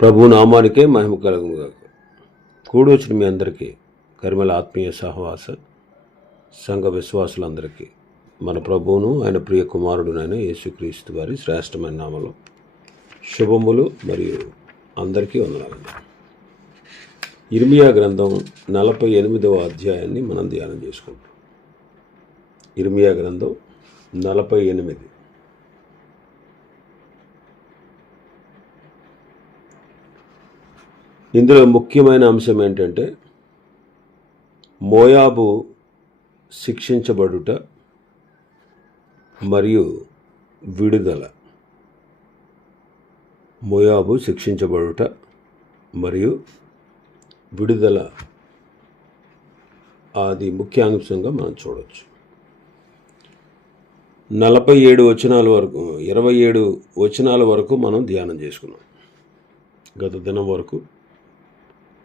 ప్రభు నామానికే మహిమ కలుగునుగాక. కూడొచ్చిన మీ అందరికీ కరిమల ఆత్మీయ సహవాస సంఘ విశ్వాసులందరికీ మన ప్రభువును ఆయన ప్రియ కుమారుడునైన యేసుక్రీస్తు వారి శ్రేష్టమైన నామలో శుభములు మరియు అందరికీ వందనాలండి. ఇర్మియా గ్రంథం 48వ అధ్యాయాన్ని మనం ధ్యానం చేసుకుంటాం. ఇర్మియా గ్రంథం 48. ఇందులో ముఖ్యమైన అంశం ఏంటంటే మోయాబు శిక్షించబడుట మరియు విడుదల. మోయాబు శిక్షించబడుట మరియు విడుదల, అది ముఖ్యాంశంగా మనం చూడవచ్చు. 47 వచనాల వరకు 27 వచనాల వరకు మనం ధ్యానం చేసుకున్నాం. గత దినం వరకు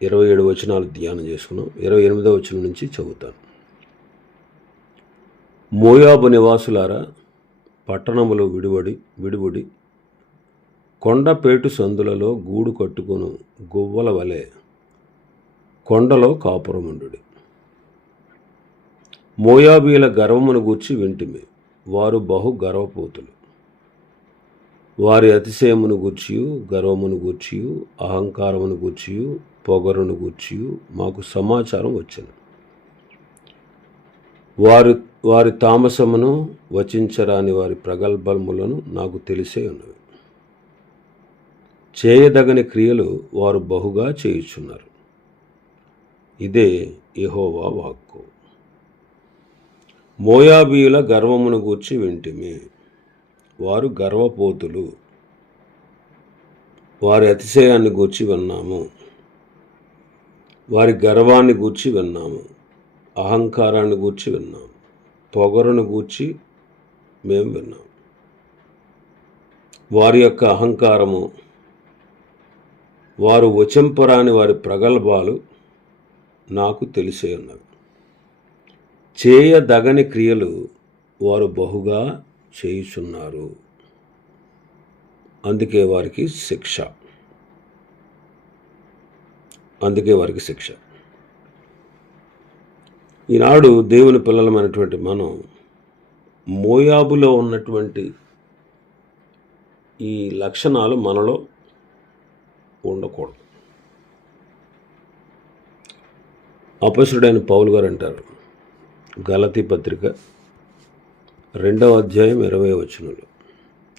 27 వచనాలు ధ్యానం చేసుకున్నాం. 28వ వచనం నుంచి చదువుతాను. మోయాబు నివాసులారా, పట్టణములు విడిబడి కొండపేటు సందులలో గూడు కట్టుకును గువ్వల వలె కొండలో కాపురముండుడి. మోయాబీల గర్వమును గూర్చి వింటిమి, వారు బహు గర్వపోతులు. వారి అతిశయమును గూర్చియు గర్వమును గూర్చియు అహంకారమును గూర్చియు పొగరును గూర్చియు మాకు సమాచారం వచ్చింది. వారి తామసమును వచించరాని వారి ప్రగల్భములను నాకు తెలిసే ఉన్నవి. చేయదగని క్రియలు వారు బహుగా చేయుచున్నారు. ఇదే యెహోవా వాక్కు. మోయాబీయుల గర్వమును గూర్చి వింటిమి, వారు గర్వపోతులు. వారి అతిశయాన్ని గూర్చి విన్నాము, వారి గర్వాన్ని గూర్చి విన్నాము, అహంకారాన్ని గూర్చి విన్నాము, పొగరును గూర్చి మేము విన్నాము. వారి యొక్క అహంకారము, వారు వచింపరాని వారి ప్రగల్భాలు నాకు తెలిసే ఉన్నవి. చేయదగని క్రియలు వారు బహుగా చేయుచున్నారు, అందుకే వారికి శిక్ష. ఈనాడు దేవుని పిల్లలమైనటువంటి మనం మోయాబులో ఉన్నటువంటి ఈ లక్షణాలు మనలో ఉండకూడదు. అపొస్తలుడైన పౌలు గారు అంటారు, గలతీ పత్రిక 2వ అధ్యాయం 20వ వచనంలో,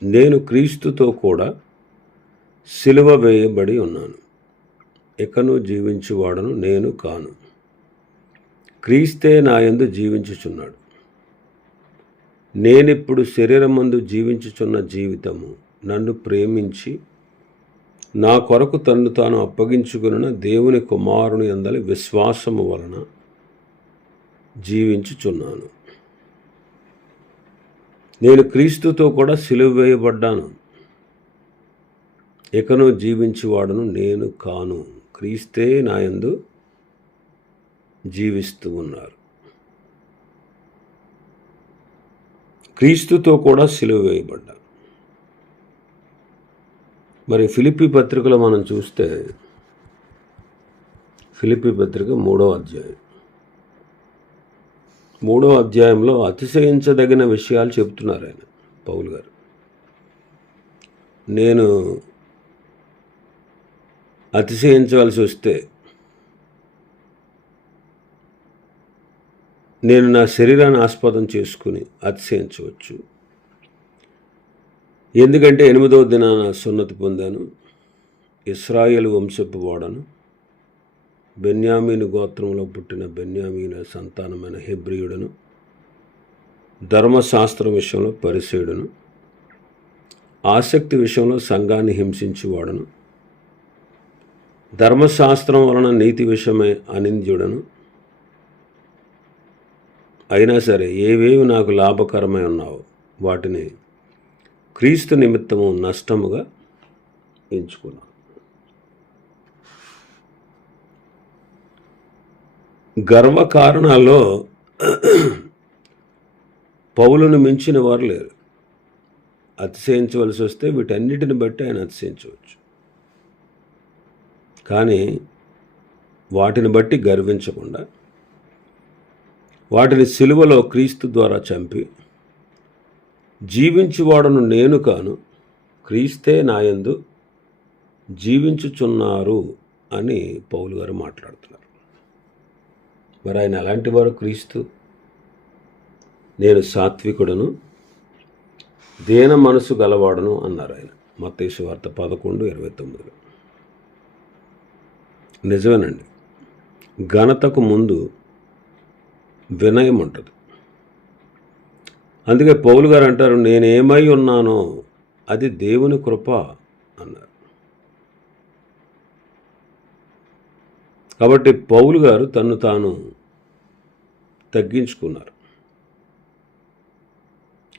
నేను క్రీస్తుతో కూడా సిలువ వేయబడి ఉన్నాను, ఇకను జీవించువాడను నేను కాను, క్రీస్తే నా యందు జీవించుచున్నాడు. నేనిప్పుడు శరీరమందు జీవించుచున్న జీవితము నన్ను ప్రేమించి నా కొరకు తన్ను తాను అప్పగించుకున్న దేవుని కుమారుని యందలి విశ్వాసము వలన జీవించుచున్నాను. నేను క్రీస్తుతో కూడా సిలువ వేయబడ్డాను, ఇకను జీవించువాడను నేను కాను, క్రీస్తే నా యందు జీవిస్తూ ఉన్నారు. క్రీస్తుతో కూడా సిలువ వేయబడ్డా. మరి ఫిలిప్పీ పత్రికలో మనం చూస్తే, ఫిలిప్పీ పత్రిక 3వ అధ్యాయం 3వ అధ్యాయంలో అతిశయించదగిన విషయాలు చెబుతున్నారు ఆయన, పౌలు గారు. నేను అతిశయించవలసి వస్తే నేను నా శరీరాన్ని ఆస్పదం చేసుకుని అతిశయించవచ్చు. ఎందుకంటే 8వ దినాన సున్నతి పొందాను, ఇశ్రాయేలు వంశపు వాడను, బెన్యామీను గోత్రంలో పుట్టిన బెన్యామీను సంతానమైన హెబ్రీయుడను, ధర్మశాస్త్రం విషయంలో పరిసేయుడను, ఆసక్తి విషయంలో సంఘాన్ని హింసించువాడను, ధర్మశాస్త్రం వలన నీతి విషయమై అనింద్యుడను. అయినా సరే ఏవేవి నాకు లాభకరమై ఉన్నావో వాటిని క్రీస్తు నిమిత్తము నష్టముగా ఎంచుకున్నాను. గర్వకారణాల్లో పౌలును మించిన వారు లేరు. అతిశయించవలసి వస్తే వీటన్నిటిని బట్టి ఆయన అతిశయించవచ్చు. కానీ వాటిని బట్టి గర్వించకుండా వాటిని సిలువలో క్రీస్తు ద్వారా చంపి జీవించువాడను నేను కాను, క్రీస్తే నాయందు జీవించుచున్నారు అని పౌలు గారు మాట్లాడుతున్నారు. మరి ఆయన ఎలాంటి వారు? క్రీస్తు. నేను సాత్వికుడను, దీన మనసు గలవాడను అన్నారు ఆయన మత్తయి సువార్త 11:29. నిజమేనండి. ఘనతకు ముందు వినయం ఉంటుంది. అందుకే పౌలు గారు అంటారు, నేనేమై ఉన్నానో అది దేవుని కృప అన్నారు. కాబట్టి పౌలు గారు తన్ను తాను తగ్గించుకున్నారు.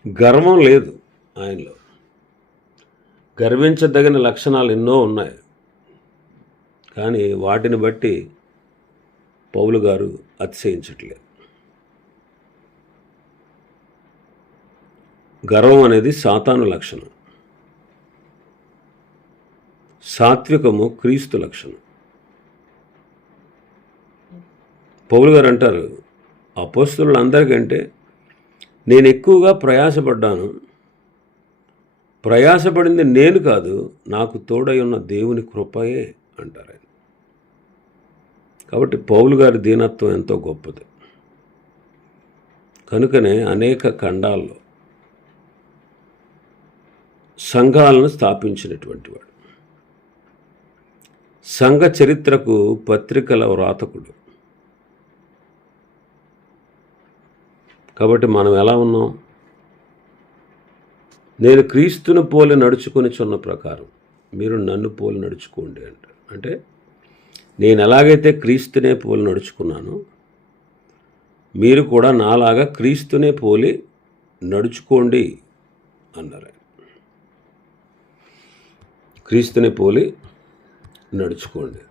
గర్వం లేదు ఆయనలో. గర్వించదగిన లక్షణాలు ఎన్నో ఉన్నాయి, కానీ వాటిని బట్టి పౌలు గారు అతిశయించట్లేదు. గర్వం అనేది సాతాను లక్షణం, సాత్వికము క్రీస్తు లక్షణం. పౌలు గారు అంటారు, అపోస్తలులందరికంటే నేను ఎక్కువగా ప్రయాసపడ్డాను, ప్రయాసపడింది నేను కాదు, నాకు తోడై ఉన్న దేవుని కృపయే అంటారు ఆయన. కాబట్టి పౌలు గారి దీనత్వం ఎంతో గొప్పది. కనుకనే అనేక ఖండాల్లో సంఘాలను స్థాపించినటువంటి వాడు, సంఘ చరిత్రకు పత్రికల వ్రాతకుడు. కాబట్టి మనం ఎలా ఉన్నాం? నేను క్రీస్తును పోలి నడుచుకొనిచున్న ప్రకారం మీరు నన్ను పోలి నడుచుకోండి అంటారు. అంటే నేను ఎలాగైతే క్రీస్తునే పోలి నడుచుకున్నానో మీరు కూడా నాలాగా క్రీస్తునే పోలి నడుచుకోండి అన్నారు. క్రీస్తుని పోలి నడుచుకోండి.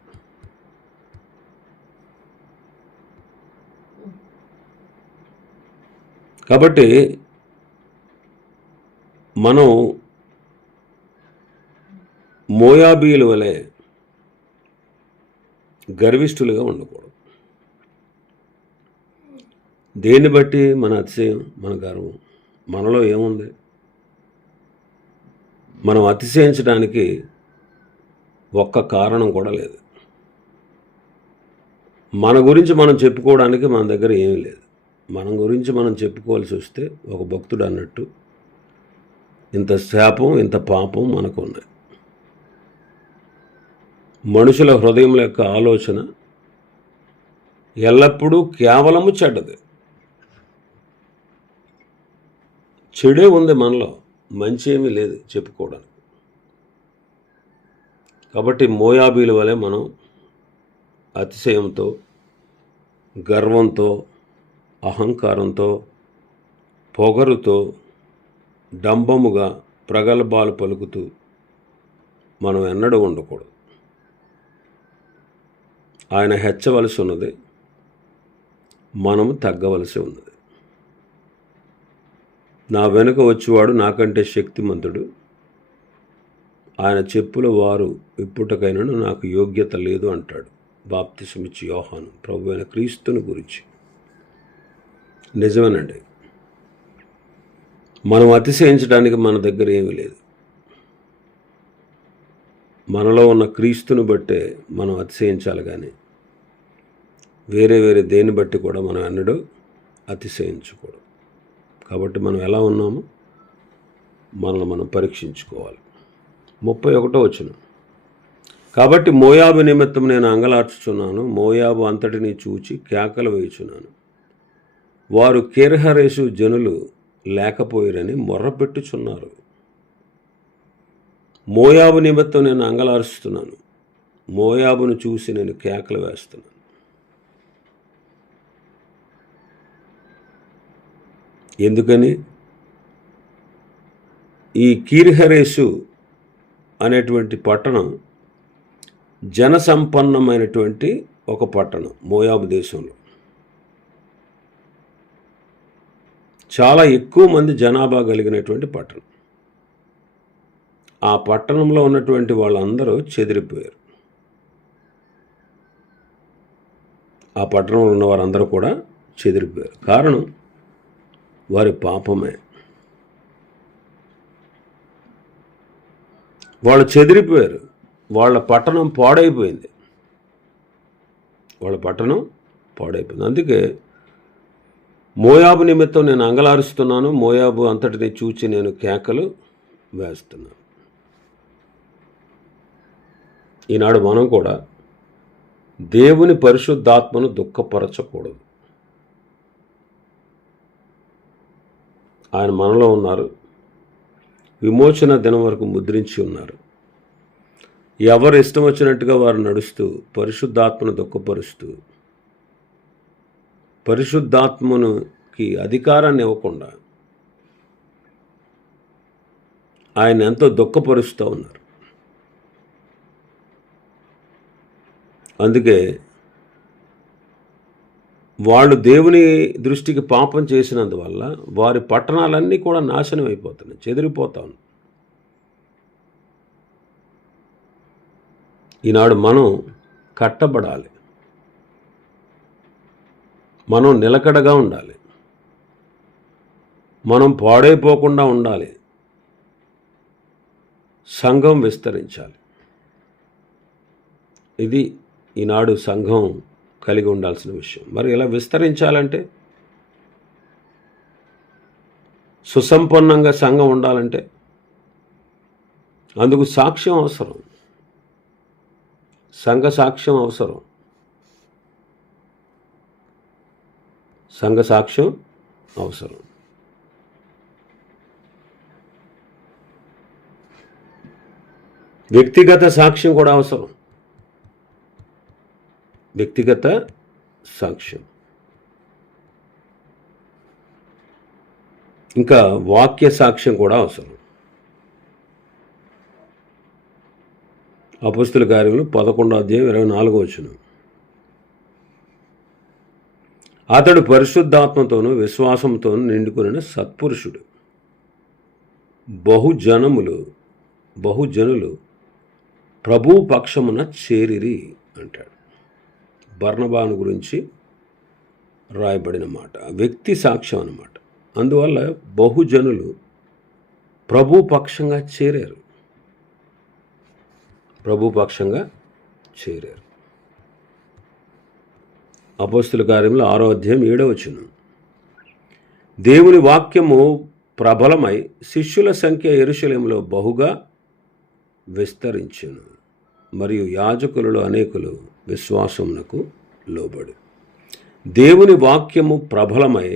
కాబట్టి మనం మోయాబీయుల వలె గర్విష్ఠులుగా ఉండకూడదు. దేన్ని బట్టి మన అతిశయం, మన గర్వం? మనలో ఏముంది? మనం అతిశయించడానికి ఒక్క కారణం కూడా లేదు. మన గురించి మనం చెప్పుకోవడానికి మన దగ్గర ఏమీ లేదు. మన గురించి మనం చెప్పుకోవాల్సి వస్తే ఒక భక్తుడు అన్నట్టు, ఇంత శాపం ఇంత పాపం మనకు ఉన్నాయి. మనుషుల హృదయముల యొక్క ఆలోచన ఎల్లప్పుడూ కేవలము చెడ్డది. చెడే ఉంది మనలో, మంచి ఏమీ లేదు చెప్పుకోవడానికి. కాబట్టి మోయాబీల వలె మనం అతిశయంతో, గర్వంతో, అహంకారంతో, పొగరుతో, డంబముగా ప్రగల్భాలు పలుకుతూ మనం ఎన్నడూ ఉండకూడదు. ఆయన హెచ్చవలసి ఉన్నది, మనము తగ్గవలసి ఉన్నది. నా వెనుక వచ్చేవాడు నాకంటే శక్తిమంతుడు, ఆయన చెప్పుల వారు ఇప్పుటకైనను నాకు యోగ్యత లేదు అంటాడు బాప్తిసమిచ్చి యోహాను ప్రభువైన క్రీస్తుని గురించి. నిజమేనండి. మనం అతిశయించడానికి మన దగ్గర ఏమీ లేదు. మనలో ఉన్న క్రీస్తుని బట్టే మనం అతిశయించాలి, కానీ వేరే వేరే దేన్ని బట్టి కూడా మనం ఎన్నడూ అతిశయించకూడదు. కాబట్టి మనం ఎలా ఉన్నామో మనల్ని మనం పరీక్షించుకోవాలి. 31వ వచనం. కాబట్టి మోయాబు నిమిత్తం నేను అంగలార్చుచున్నాను, మోయాబు అంతటిని చూచి కేకలు వేయుచున్నాను. వారు కిర్హరేసు జనులు లేకపోయిరని మొర్రపెట్టుచున్నారు. మోయాబు నిమిత్తం నేను అంగలార్చుతున్నాను, మోయాబును చూసి నేను కేకలు వేస్తున్నాను. ఎందుకని? ఈ కీర్హరేసు అనేటువంటి పట్టణం జనసంపన్నమైనటువంటి ఒక పట్టణం మోయాబు దేశంలో. చాలా ఎక్కువ మంది జనాభా కలిగినటువంటి పట్టణం. ఆ పట్టణంలో ఉన్నటువంటి వాళ్ళందరూ చెదిరిపోయారు. ఆ పట్టణంలో ఉన్న వారందరూ కూడా చెదిరిపోయారు. కారణం వారి పాపమే. వాళ్ళు చెదిరిపోయారు. వాళ్ళ పట్టణం పాడైపోయింది. అందుకే మోయాబు నిమిత్తం నేను అంగలారుస్తున్నాను, మోయాబు అంతటిని చూచి నేను కేకలు వేస్తున్నాను. ఈనాడు మనం కూడా దేవుని పరిశుద్ధాత్మను దుఃఖపరచకూడదు. ఆయన మనలో ఉన్నారు, విమోచన దినం వరకు ముద్రించి ఉన్నారు. ఎవరు ఇష్టం వచ్చినట్టుగా వారు నడుస్తూ పరిశుద్ధాత్మను దుఃఖపరుస్తూ పరిశుద్ధాత్మకి అధికారాన్ని ఇవ్వకుండా ఆయన ఎంతో దుఃఖపరుస్తూ ఉన్నారు. అందుకే వాళ్ళు దేవుని దృష్టికి పాపం చేసినందువల్ల వారి పట్టణాలన్నీ కూడా నాశనం అయిపోతున్నాయి, చెదిరిపోతా ఉన్నాయి. ఈనాడు మనం కట్టబడాలి, మనం నిలకడగా ఉండాలి, మనం పాడైపోకుండా ఉండాలి, సంఘం విస్తరించాలి. ఇది ఈనాడు సంఘం కలిగి ఉండాల్సిన విషయం. మరి ఇలా విస్తరించాలంటే, సుసంపన్నంగా సంఘం ఉండాలంటే అందుకు సాక్ష్యం అవసరం, సంఘ సాక్ష్యం అవసరం. వ్యక్తిగత సాక్ష్యం కూడా అవసరం. వ్యక్తిగత సాక్ష్యం, ఇంకా వాక్య సాక్ష్యం కూడా అవసరం. అపొస్తలుల కార్యములు 11:24. అతడు పరిశుద్ధాత్మతోనూ విశ్వాసంతోనూ నిండుకున్న సత్పురుషుడు, బహుజనులు ప్రభు పక్షమున చేరిరి అంటాడు. బర్నబాను గురించి రాయబడిన మాట, వ్యక్తి సాక్ష్యం అన్నమాట. అందువల్ల బహుజనులు ప్రభు పక్షంగా చేరారు. అపొస్తలుల కార్యములు 6:7. దేవుని వాక్యము ప్రబలమై శిష్యుల సంఖ్య యెరూషలేములో బహుగా విస్తరించెను, మరియు యాజకులలో అనేకులు విశ్వాసమునకు లోబడి. దేవుని వాక్యము ప్రబలమై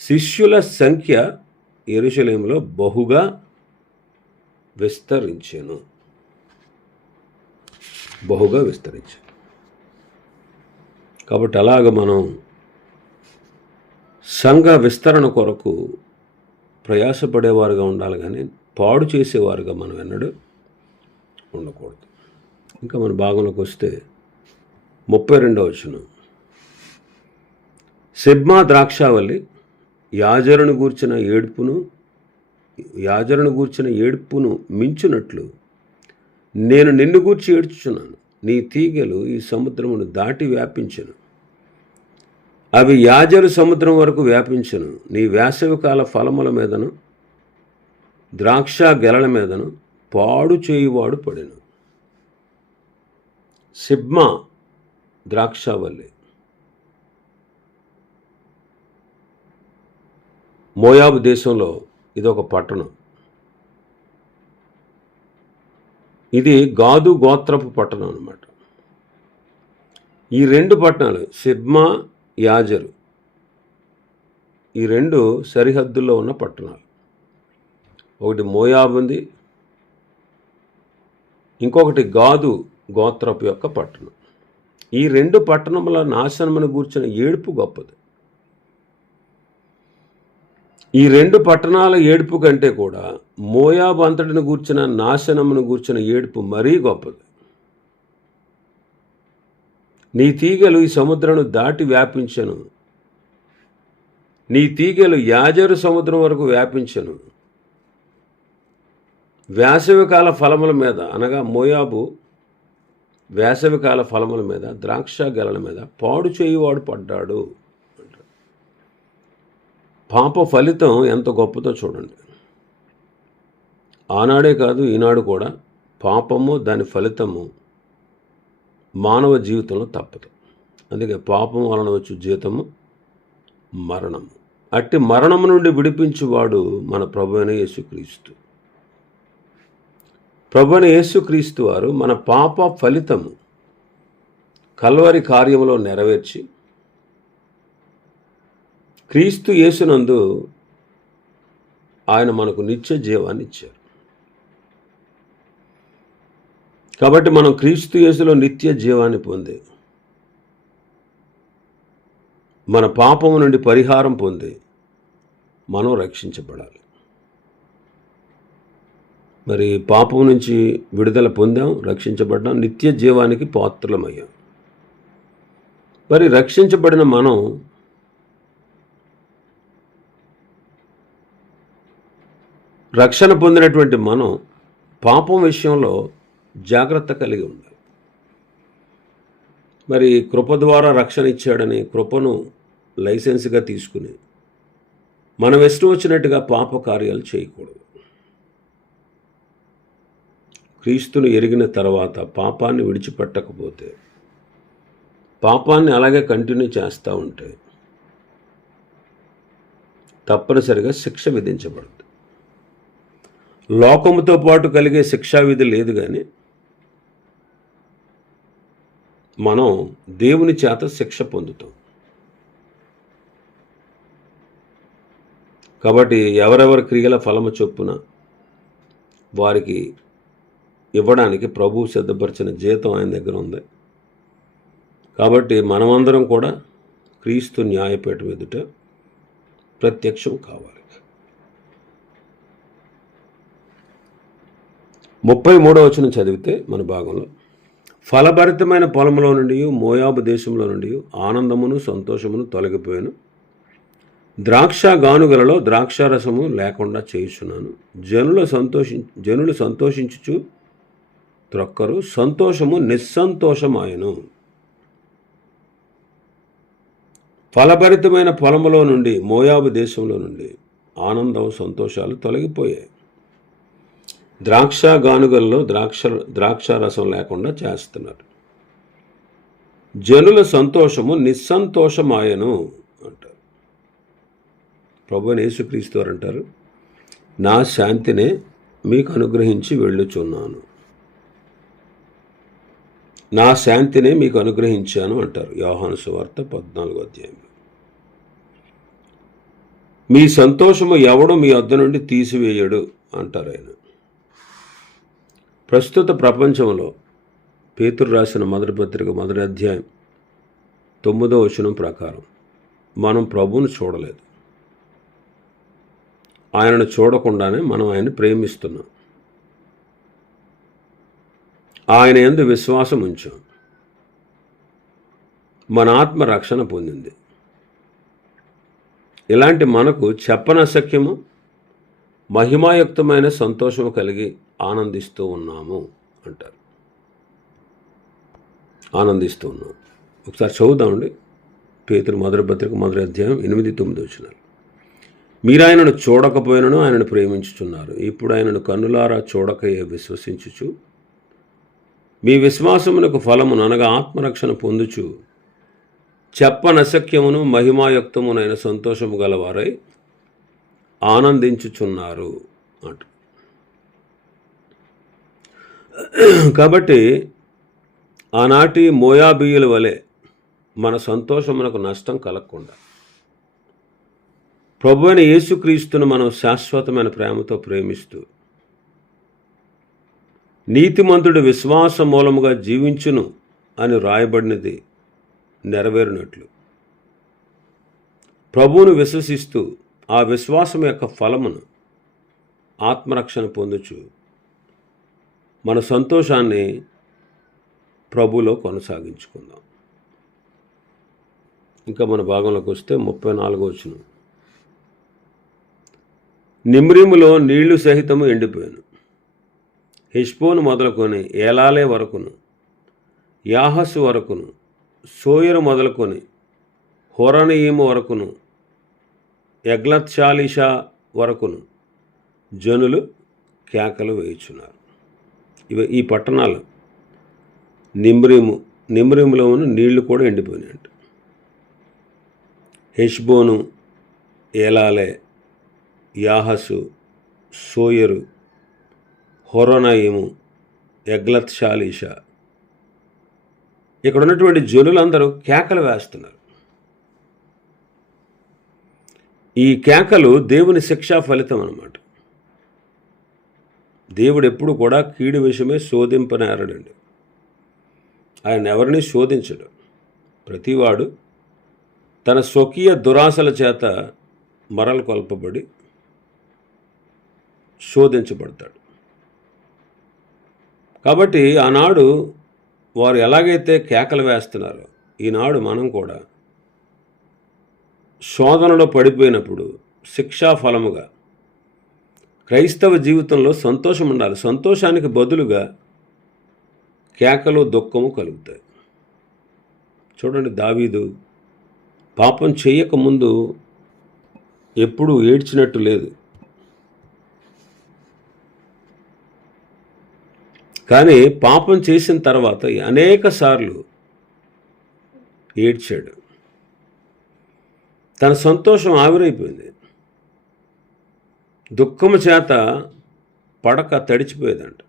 శిష్యుల సంఖ్య యెరూషలేములో బహుగా విస్తరించెను. కాబట్టి అలాగ మనం సంఘ విస్తరణ కొరకు ప్రయాసపడేవారుగా ఉండాలి, కానీ పాడు చేసేవారుగా మనం ఎన్నడూ ఉండకూడదు. ఇంకా మన భాగంలోకి వస్తే 32. సిబ్మా ద్రాక్షావల్లి యాజరును గూర్చిన ఏడ్పును మించునట్లు నేను నిన్ను గూర్చి ఏడ్చుచున్నాను. నీ తీగెలు ఈ సముద్రమును దాటి వ్యాపించెను, అవి యాజరు సముద్రం వరకు వ్యాపించెను. నీ వేసవికాల ఫలముల మీదను ద్రాక్ష గెలల మీదను పాడు చేయువాడు పడెను. సిబ్మా ద్రాక్షావల్లి మోయాబు దేశంలో ఇదొక పట్టణం. ఇది గాదు గోత్రపు పట్టణం అన్నమాట. ఈ 2 పట్టణాలు సిబ్మా, యాజరు, ఈ 2 సరిహద్దుల్లో ఉన్న పట్టణాలు. ఒకటి మోయాబు ఉంది, ఇంకొకటి గాదు గోత్రపు యొక్క పట్టణం. ఈ 2 పట్టణముల నాశనమును గూర్చిన ఏడుపు గొప్పది. ఈ 2 పట్టణాల ఏడుపు కంటే కూడా మోయాబు అంతటిని గూర్చిన నాశనమును గూర్చిన ఏడుపు మరీ గొప్పది. నీ తీగలు ఈ సముద్రను దాటి వ్యాపించెను, నీ తీగలు యాజరు సముద్రం వరకు వ్యాపించెను. వేసవికాల ఫలముల మీద, అనగా మోయాబు వేసవికాల ఫలముల మీద, ద్రాక్ష గెలల మీద పాడు చేయువాడు పడ్డాడు అంటాడు. పాప ఫలితం ఎంత గొప్పదో చూడండి. ఆనాడే కాదు, ఈనాడు కూడా పాపము దాని ఫలితము మానవ జీవితంలో తప్పదు. అందుకే పాపం వలన వచ్చు జీతము మరణము. అట్టి మరణము నుండి విడిపించువాడు మన ప్రభువైన యేసుక్రీస్తు. ప్రభువైన యేసుక్రీస్తు వారు మన పాప ఫలితము కల్వరి కార్యములో నెరవేర్చి క్రీస్తు యేసునందు ఆయన మనకు నిత్య జీవాన్ని ఇచ్చారు. కాబట్టి మనం క్రీస్తు యేసులో నిత్య జీవాన్ని పొంది, మన పాపము నుండి పరిహారం పొంది మనం రక్షించబడాలి. మరి పాపం నుంచి విడుదల పొందాం, రక్షించబడ్డాం, నిత్య జీవానికి పాత్రులమయ్యాం. మరి రక్షించబడిన మనం రక్షణ పొందినటువంటి మనం పాపం విషయంలో జాగ్రత్త కలిగి ఉండాలి. మరి కృప ద్వారా రక్షణ ఇచ్చాడని కృపను లైసెన్స్గా తీసుకుని మనం ఇష్టం వచ్చినట్టుగా పాప కార్యాలు చేయకూడదు. క్రీస్తును ఎరిగిన తర్వాత పాపాన్ని విడిచిపెట్టకపోతే, పాపాన్ని అలాగే కంటిన్యూ చేస్తూ ఉంటే తప్పనిసరిగా శిక్ష విధించబడుతుంది. లోకముతో పాటు కలిగే శిక్షా విధి లేదు, కానీ మనం దేవుని చేత శిక్ష పొందుతాం. కాబట్టి ఎవరెవరి క్రియల ఫలము చొప్పున వారికి ఇవ్వడానికి ప్రభువు సిద్ధపరిచిన జీతం ఆయన దగ్గర ఉంది. కాబట్టి మనమందరం కూడా క్రీస్తు న్యాయపీఠం ఎదుట ప్రత్యక్షం కావాలి. 33వ వచనం చదివితే మన భాగంలో, ఫలభరితమైన పొలంలో నుండి మోయాబు దేశంలో నుండి ఆనందమును సంతోషమును తొలగిపోయాను. ద్రాక్ష గానుగలలో ద్రాక్షారసము లేకుండా చేయుచున్నాను. జనులు సంతోషించుచు త్రొక్కరు, సంతోషము నిస్సంతోషమాయను. ఫలభరితమైన పొలములో నుండి మోయాబు దేశంలో నుండి ఆనందం సంతోషాలు తొలగిపోయాయి. ద్రాక్ష గానుగల్లో ద్రాక్షారసం లేకుండా చేస్తున్నారు. జనుల సంతోషము నిస్సంతోషమాయను అంటారు. ప్రభువైన యేసుక్రీస్తు వారు అంటారు, నా శాంతినే మీకు అనుగ్రహించి వెళ్ళుచున్నాను, నా శాంతినే మీకు అనుగ్రహించాను అంటారు యోహాను సువార్త 14వ అధ్యాయంలో. మీ సంతోషము ఎవడు మీ వద్ద నుండి తీసివేయడు అంటారు ఆయన. ప్రస్తుత ప్రపంచంలో పేతురు రాసిన మొదటి పత్రిక 1వ అధ్యాయం 9వ వచనం ప్రకారం మనం ప్రభువును చూడలేదు. ఆయనను చూడకుండానే మనం ఆయన్ని ప్రేమిస్తున్నాం. ఆయన యందు విశ్వాసం ఉంచాం. మన ఆత్మ రక్షణ పొందింది. ఇలాంటి మనకు చెప్పనశక్యము మహిమాయుక్తమైన సంతోషము కలిగి ఆనందిస్తూ ఉన్నాము అంటారు. ఆనందిస్తూ ఉన్నాం. ఒకసారి చదువుదామండి. పేతురు మొదటి పత్రిక 1వ అధ్యాయం 8-9 వచనాలు. మీరు ఆయనను చూడకపోయినను ఆయనను ప్రేమించుచున్నారు. ఇప్పుడు ఆయనను కన్నులారా చూడకయే విశ్వసించుచు మీ విశ్వాసమునకు ఫలమును అనగా ఆత్మరక్షణ పొందుచు చెప్పనశక్యమును మహిమాయుక్తమునైన సంతోషము గలవారై ఆనందించుచున్నారు అంట. కాబట్టి ఆనాటి మోయాబీయుల వలె మన సంతోషమునకు నష్టం కలగకుండా ప్రభువైన యేసుక్రీస్తును మనం శాశ్వతమైన ప్రేమతో ప్రేమిస్తూ నీతిమంతుడు విశ్వాస మూలముగా జీవించును అని రాయబడినది నెరవేరినట్లు ప్రభువును విశ్వసిస్తూ ఆ విశ్వాసం యొక్క ఫలమును ఆత్మరక్షణ పొందుచు మన సంతోషాన్ని ప్రభువులో కొనసాగించుకుందాం. ఇంకా మన భాగంలోకి వస్తే 34వ వచనం. నిమ్రీములో నీళ్లు సహితము ఎండిపోయాను. హెష్బోను మొదలుకొని ఏలాలే వరకును యాహసు వరకును, సోయరు మొదలుకొని హొరనీయము వరకును, ఎగ్లత్షాలిషా వరకును జనులు కేకలు వేయుచున్నారు. ఈ పట్టణాలు నిమ్రీములో ఉన్న నీళ్లు కూడా ఎండిపోయినాయంట. హెష్బోను, ఏలాలే, యాహసు, సోయరు, హొరొనయిము, ఎగ్లత్షాలిషా, ఇక్కడ ఉన్నటువంటి జనులందరూ కేకలు వేస్తున్నారు. ఈ కేకలు దేవుని శిక్షా ఫలితం అన్నమాట. దేవుడు ఎప్పుడు కూడా కీడు విషయమే శోధింపనేరడండి. ఆయన ఎవరిని శోధించడు. ప్రతివాడు తన స్వకీయ దురాశల చేత మరలు కొల్పబడి శోధించబడతాడు. కాబట్టి ఆనాడు వారు ఎలాగైతే కేకలు వేస్తున్నారో, ఈనాడు మనం కూడా శోధనలో పడిపోయినప్పుడు శిక్షా ఫలముగా క్రైస్తవ జీవితంలో సంతోషం ఉండాలి. సంతోషానికి బదులుగా కేకలు, దుఃఖము కలుగుతాయి. చూడండి, దావీదు పాపం చేయకముందు ఎప్పుడూ ఏడ్చినట్టు లేదు. కానీ పాపం చేసిన తర్వాత అనేక సార్లు ఏడ్చాడు. తన సంతోషం ఆవిరైపోయింది. దుఃఖము చేత పడక తడిచిపోయేదంట.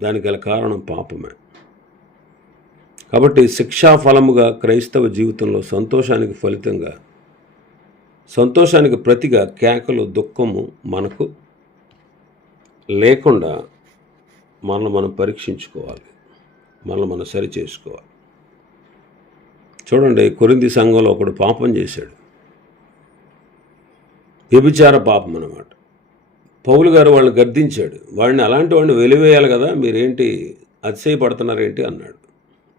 దానికి గల కారణం పాపమే. కాబట్టి శిక్షాఫలముగా క్రైస్తవ జీవితంలో సంతోషానికి ఫలితంగా, సంతోషానికి ప్రతిగా కేకలు, దుఃఖము మనకు లేకుండా మనల్ని మనం పరీక్షించుకోవాలి, మనల్ని మనం సరి చేసుకోవాలి. చూడండి, కొరింథీ సంఘంలో ఒకడు పాపం చేశాడు. వ్యభిచార పాపం అన్నమాట. పౌలు గారు వాళ్ళని గద్దించాడు. వాడిని అలాంటి వాడిని వెలివేయాలి కదా, మీరేంటి అతిశయపడుతున్నారేంటి అన్నాడు.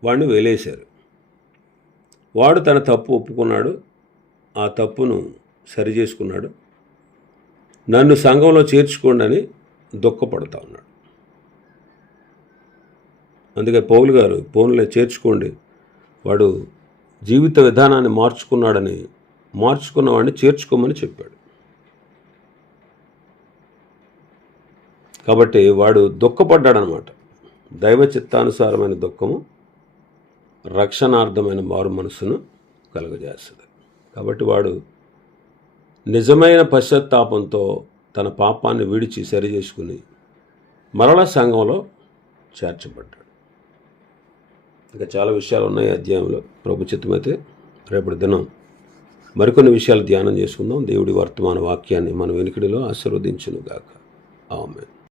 వాడిని వెలేశారు. వాడు తన తప్పు ఒప్పుకున్నాడు, ఆ తప్పును సరి చేసుకున్నాడు. నన్ను సంఘంలో చేర్చుకోండి అని దుఃఖపడతా ఉన్నాడు. అందుకే పౌలు గారు పోన్లే చేర్చుకోండి, వాడు జీవిత విధానాన్ని మార్చుకున్నాడని, మార్చుకున్నవాడిని చేర్చుకోమని చెప్పాడు. కాబట్టి వాడు దుఃఖపడ్డాడనమాట. దైవ చిత్తానుసారమైన దుఃఖము రక్షణార్థమైన మారు మనసును కలుగజేస్తుంది. కాబట్టి వాడు నిజమైన పశ్చాత్తాపంతో తన పాపాన్ని విడిచి సరి చేసుకుని మరల సంఘంలో చేర్చబడ్డాడు. ఇంకా చాలా విషయాలు ఉన్నాయి అధ్యాయంలో. ప్రభు చిత్తమైతే రేపటి దినం మరికొన్ని విషయాలు ధ్యానం చేసుకుందాం. దేవుడి వర్తమాన వాక్యాన్ని మన వెనుకడిలో ఆశీర్వదించును గాక. ఆమేన్.